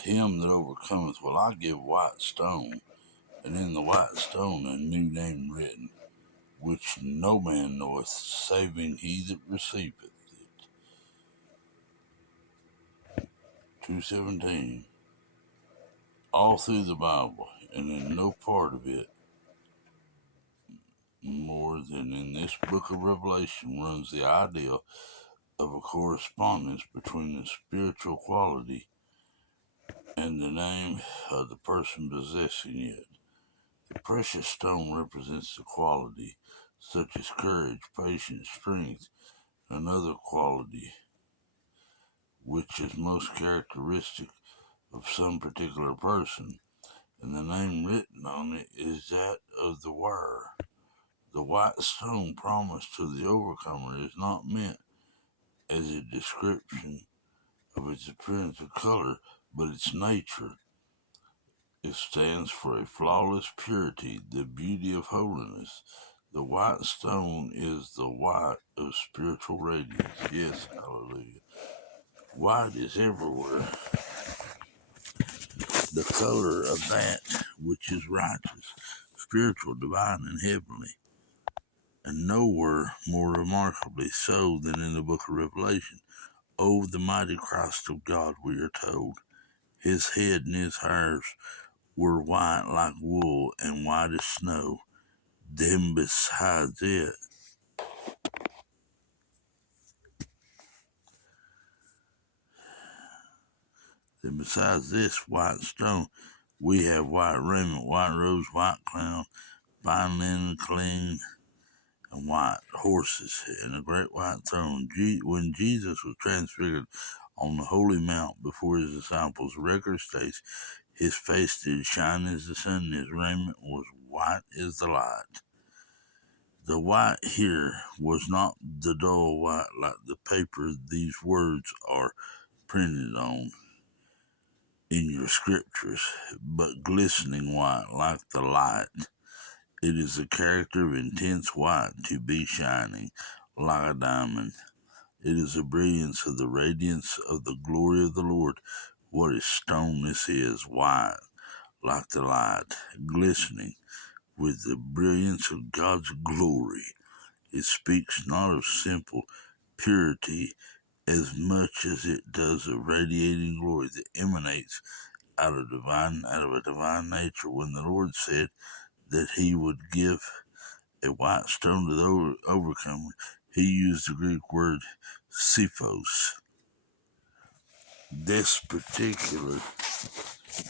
him that overcometh will I give white stone, and in the white stone a new name written, which no man knoweth, saving he that receiveth it. 2:17. All through the Bible, and in no part of it more than in this book of Revelation, runs the idea of a correspondence between the spiritual quality and the name of the person possessing it. The precious stone represents the quality, such as courage, patience, strength, and another quality which is most characteristic of some particular person, and the name written on it is that of the wearer. The white stone promised to the overcomer is not meant as a description of its appearance or color, but its nature. It stands for a flawless purity, the beauty of holiness. The white stone is the white of spiritual radiance. Yes, hallelujah. White is everywhere, the color of that which is righteous, spiritual, divine, and heavenly, and nowhere more remarkably so than in the book of Revelation. Oh, the mighty Christ of God, we are told. His head and his hairs were white like wool and white as snow. Then besides this white stone, we have white raiment, white robes, white crown, fine linen, clean, and white horses, and a great white throne. When Jesus was transfigured on the holy mount before his disciples, record states his face did shine as the sun, and his raiment was white as the light. The white here was not the dull white like the paper these words are printed on in your scriptures, but glistening white like the light. It is the character of intense white to be shining like a diamond. It is the brilliance of the radiance of the glory of the Lord. What a stone this is, white like the light, glistening with the brilliance of God's glory. It speaks not of simple purity as much as it does of radiating glory that emanates out of a divine nature. When the Lord said that he would give a white stone to the overcomer, he used the Greek word "siphos." This particular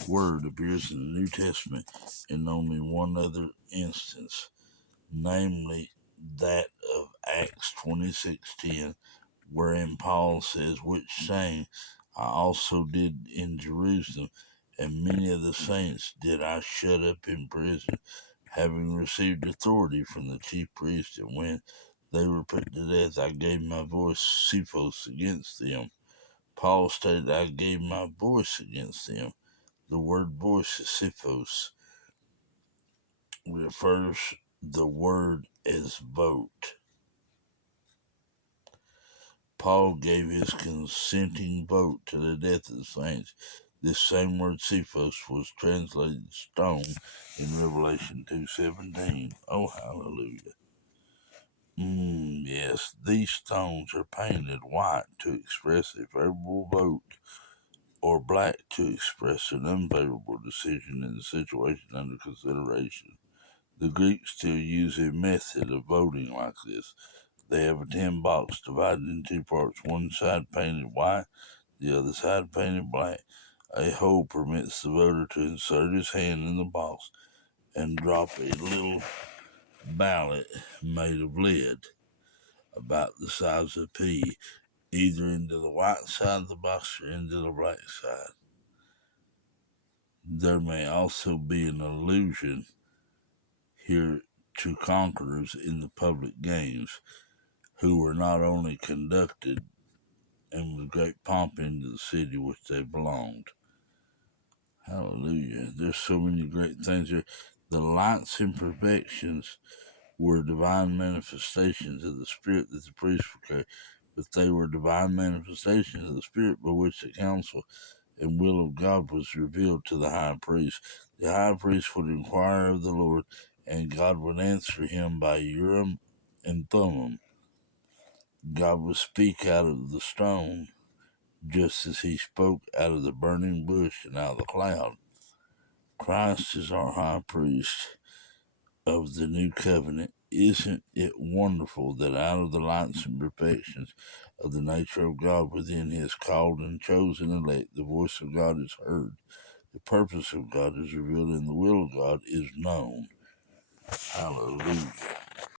word appears in the New Testament in only one other instance, namely that of Acts 26:10, wherein Paul says, "Which saying I also did in Jerusalem, and many of the saints did I shut up in prison, having received authority from the chief priest, and when they were put to death, I gave my voice siphos against them." Paul stated, "I gave my voice against them." The word voice is siphos, refers the word as vote. Paul gave his consenting vote to the death of the saints. This same word siphos was translated stone in Revelation 2:17. Oh, hallelujah. Yes, these stones are painted white to express a favorable vote, or black to express an unfavorable decision in the situation under consideration. The Greeks still use a method of voting like this. They have a tin box divided in two parts, one side painted white, the other side painted black. A hole permits the voter to insert his hand in the box and drop a little ballot made of lead, about the size of a pea, either into the white side of the box or into the black side. There may also be an allusion here to conquerors in the public games, who were not only conducted and with great pomp into the city which they belonged. Hallelujah. There's so many great things here. The lights and perfections were divine manifestations of the Spirit that the priests would carry, but they were divine manifestations of the Spirit by which the council and will of God was revealed to the high priest. The high priest would inquire of the Lord, and God would answer him by Urim and Thummim. God would speak out of the stone, just as he spoke out of the burning bush and out of the cloud. Christ is our high priest of the new covenant. Isn't it wonderful that out of the lights and perfections of the nature of God within his called and chosen elect, the voice of God is heard, the purpose of God is revealed, and the will of God is known. Hallelujah.